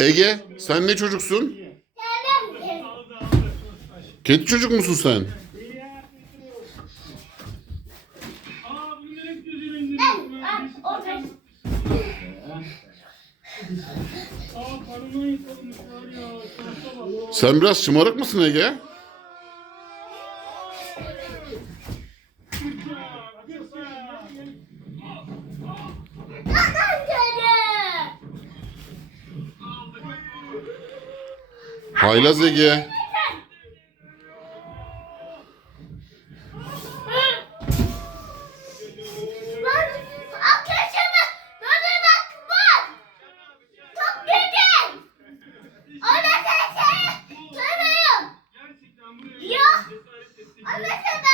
Ege sen ne çocuksun? Kedi çocuk musun sen? Sen biraz şımarık mısın Ege? Haylaz Ege. Ona sen